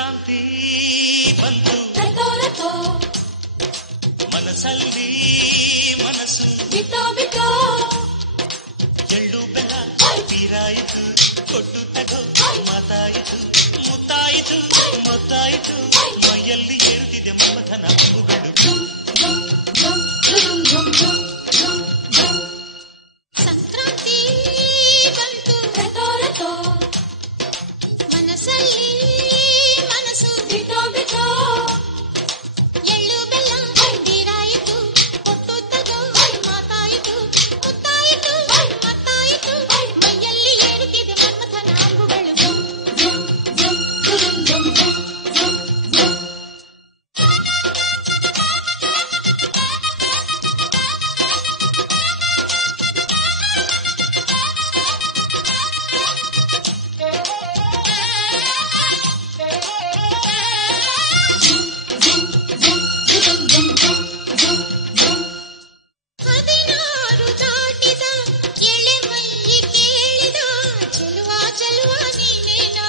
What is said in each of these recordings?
ಸಂಕ್ರಾಂತಿ ಬಂತು ಮನಸ್ಸಲ್ಲಿ ಮನಸ್ಸು ಬಿತ್ತೋ ಬಿತ್ತೋ ಎಳ್ಳು ಬೆಲ್ಲ ಬೀರಾಯಿತು ಕೊಟ್ಟು ತಗೋ ಮಾತಾಯಿತು ಮುತ್ತಾಯಿತು ಮೊತ್ತಾಯಿತು ಮೈಯಲ್ಲಿ ಏರುತ್ತಿದೆ ಮಮಥನ ಹೂಗಳು. ಸಂಕ್ರಾಂತಿ ಬಂತು ಮನಸ್ಸಲ್ಲಿ ಮನಸ್ಸು ಬಿತ್ತೋ ಬಿತ್ತೋ ಎಳ್ಳು ಬೆಲ್ಲ ಬೀರಾಯಿತು ಕೊಟ್ಟು ತಗೋ ಮಾತಾಯಿತು ಮುತ್ತಾಯಿತು ಮತ್ತಾಯಿತು ಮೈಯಲ್ಲಿ ಏರುತ್ತಿದೆ ಮನ್ಮಥನ ಅಂಬುಗಳು. ಹದಿನಾರು ದಾಟಿದ ಎಳೆ ಮೈ ಕೇಳಿದ ಚೆಲುವ ಚೆಲುವ ನೀನೇನಾ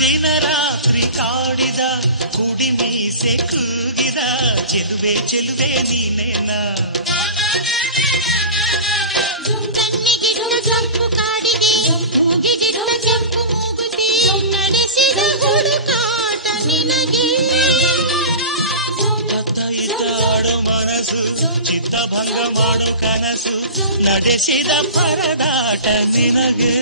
ದಿನ ರಾತ್ರಿ ಕಾಡಿದ ಗುಡಿ ಮೀಸೆ ಕೂಗಿದ ಚೆಲುವೆ ಚೆಲುವೆ ನೀನೇನ. ಕಣ್ಣಿಗಿಟ್ಟ ಜಂಪು ಕಾಡಿಗೆ ಮೂಗಿಗಿಟ್ಟ ಜಂಪು ಮೂಗುತಿ ನಡೆಸಿದ ಹುಡುಕಾಟ ನಿನಗೆ ಅತ್ತ ಇದ್ದಾಡು ಮನಸ್ಸು ಚಿತ್ತಭಂಗ ಮಾಡು ಕನಸು ನಡೆಸಿದ ಪರದಾಟ ನಿನಗೆ.